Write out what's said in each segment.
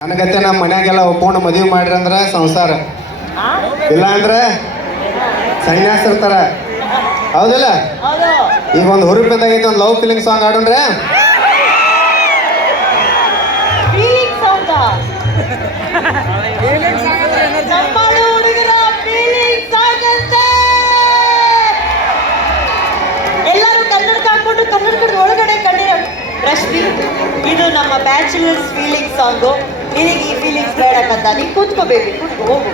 ನನಗತ್ತೆ ನಮ್ಮ ಮನ್ಯಾಗೆಲ್ಲ ಒಪ್ಕೊಂಡು ಮದುವೆ ಮಾಡ್ರಿ ಅಂದ್ರ ಸಂಸಾರ? ಇಲ್ಲ ಅಂದ್ರೆ ಸನ್ಯಾಸಿರ್ತಾರ ತರ. ಹೌದಿಲ್ಲ? ಹೌದು. ಈಗ ಒಂದು ಹುರುಪಿಂದಾಗೈತಿ ಒಂದು ಲವ್ ಫೀಲಿಂಗ್ ಸಾಂಗ್ ಆಡೋಣ್ರೆ ಕನ್ನಡಕದ ಒಳಗಡೆ ಕಣ್ಣಿರ ರಶ್ಮಿ ಇದು ನಮ್ಮ ಬ್ಯಾಚುಲರ್ಸ್ ಫೀಲಿಂಗ್ ಸಾಂಗು ನಿನಗೆ ಈ ಫೀಲಿಂಗ್ಸ್ ಬೇಡಕ್ಕಂತ ನೀನು ಕೂತ್ಕೋಬೇಕು, ಕೂತ್ಕೊ, ಹೋಗು.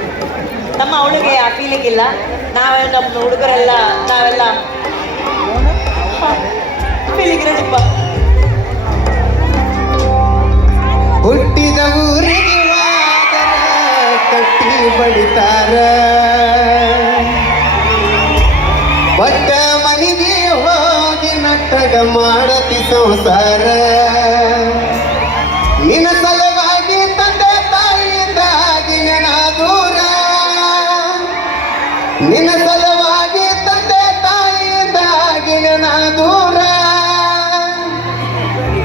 ನಮ್ಮ ಅವಳಿಗೆ ಆ ಫೀಲಿಂಗ್ ಇಲ್ಲ. ನಾವೇ ನಮ್ಮ ಹುಡುಗರೆಲ್ಲ, ನಾವೆಲ್ಲ ಫೀಲಿಂಗ್ ಇರೋದಪ್ಪ ಹುಟ್ಟಿದ ಊರಿಗೆ ಕಟ್ಟಿ ಬಡಿತಾರ. ಬಟ್ಟ ಮನೆಗೆ ಹೋಗಿ ನಟ್ಟಗ ಮಾಡತಿ ಸಂಸಾರ. ದೂರ.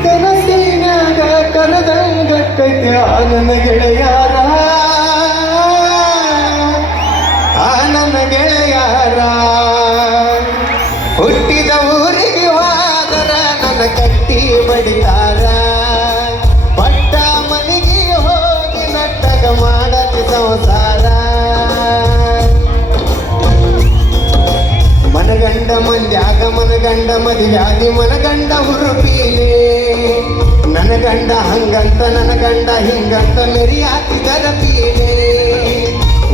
ಕನಸಿನಾಗ ಕನದಂಗ ಕೈತೆ ಆನನ ಗೆಳೆಯಾರ. ಆನನ ಗೆಳೆಯಾರ. ಹುಟ್ಟಿದ ಊರಿಗೆ ಹೋದರ ನನ್ನ ಕಟ್ಟಿ ಬಡಿದಾರ ಪಟ್ಟ ಮನೆಗೆ ಹೋಗಿ ನಟ್ಟಗ ಮಾಡತಿ ಸಂಸಾರ. ಮನಗಂಡ ಮಂದ್ಯಾಗ ಮನಗಂಡ ಮದುವ್ಯಾಗಿ ಮನಗಂಡ ಹುರುಪೀಲೆ. ನನ್ನ ಗಂಡ ಹಂಗಂತ ನನ್ನ ಗಂಡ ಹಿಂಗಂತ ಮೆರಿಯಾತಿದರ ಪೀಲೆ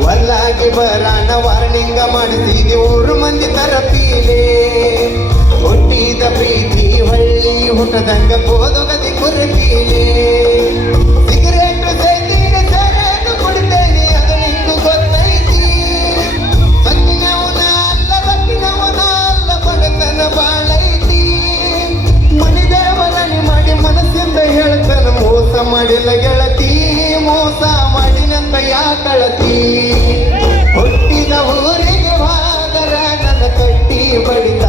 ವಲ್ಲಾಗಿ ಬರಾಣ, ವಾರ್ನಿಂಗ ಮಾಡಿಸಿದೆ ಊರು ಮಂದಿ ತರ ಪೀಲೆ ಹುಟ್ಟಿದ ಪ್ರೀತಿ, ಹಳ್ಳಿ ಹುಟ್ಟದಂಗ ಕೋದೊಗದಿ ಹುಟ್ಟಿದ ಊರಿಗೆ ಹೋದರ ನನ್ನ ಕಟ್ಟಿ ಬಡಿತಾರ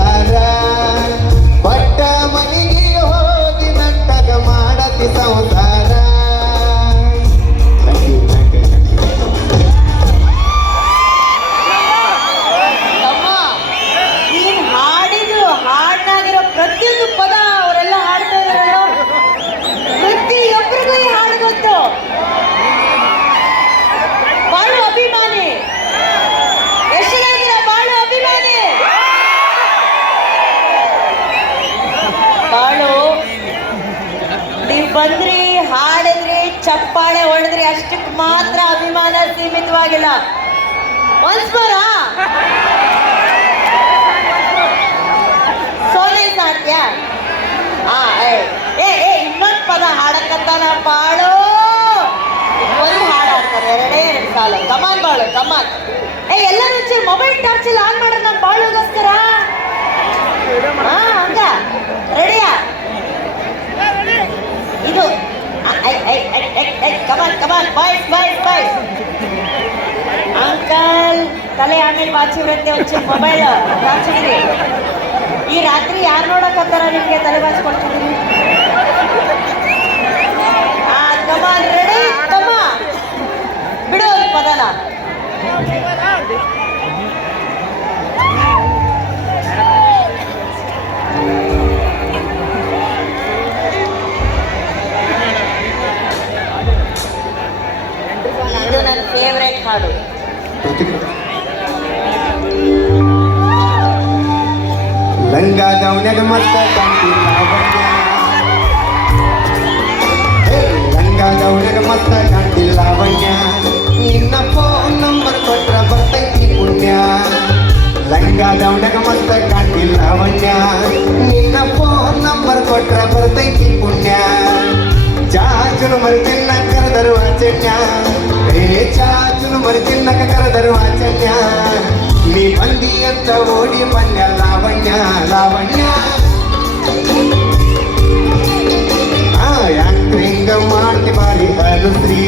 ಮಾತ್ರ ಅಭಿಮಾನ ಸೀಮಿತವಾಗಿಲ್ಲ. ಒಂದ್ಸ್ಮರ ಸೋಲೆ ಸಾಧ್ಯ? ಏ ಏ ಇನ್ನೊಂದು ಪದ ಹಾಡಕ್ಕಂತಾನ ಬಾಳು. ಒಂದು ಹಾಡು ಹಾಡ್ತಾರೆ, ಎರಡೇ ಎರಡು ಸಾಲ. ಕಮಾನ್ ಬಾಳು ಕಮಾನ್ ಏ, ಎಲ್ಲರೂ ಒಂಚೂರು ಮೊಬೈಲ್ ಟಾರ್ಚ್ ಇಲ್ಲ ಆನ್ ಮಾಡೋಣ ನಮ್ಮ ಬಾಳುಗೋಸ್ಕರ. ಹಾ ಹಂಗ. ರೆಡಿಯಾ ಇದು come on come on boys boys boys uncle ತಲೆ ಆಮೇಲೆ ಬಾಚಿವ್ರಂತೆ ಒಂಚೂರು ಮೊಬೈಲ್ ಬಾಚಿದ್ರಿ ಈ ರಾತ್ರಿ ಯಾರು ನೋಡಕತ್ತಾರ ನಿಮಗೆ ತಲೆ ಬಾಚ್ಕೊಡ್ತಿದ್ರಿ ನನ್ನ ಫೇವ್ರೆಟ್ ಹಾಡು. ಲಂಗಾ ದವನ್ಯಾಗ ಮತ್ತ ದವನ್ಯಾಗ ಮತ್ತ ಕಾಂತಿ ಲಾವಣ್ಯ. ನಿನ್ನ ಫೋನ್ ನಂಬರ್ ಕೊಟ್ರ ಬರ್ತೈತಿ ಪುಣ್ಯ. ಲಂಗಾ ದವನ್ಯಾಗ ಮತ್ತ ಕಾಂತಿ ಲಾವಣ್ಯ. ನಿನ್ನ ಫೋನ್ ನಂಬರ್ ಕೊಟ್ರ ಬರ್ತೈತಿ ಪುಣ್ಯ. ಚಾಚುನು ಮರಿತಿನ್ನ ಆಚನ್ಯ ಏ ಚಾಚುನು ಮರಿತಿನ್ನಕ ಕರೆದರು ಆಚನ್ಯ. ನೀ ಬಂದಿ ಅಂತ ಓಡಿ ಬನ್ಯ ಲಾವಣ್ಯ ಲಾವಣ್ಯ. ಆ ಯಾಂಕ್ರಿಂಗ ಮಾಡ್ತಿ ಬಾರಿ ಅನುಶ್ರೀ.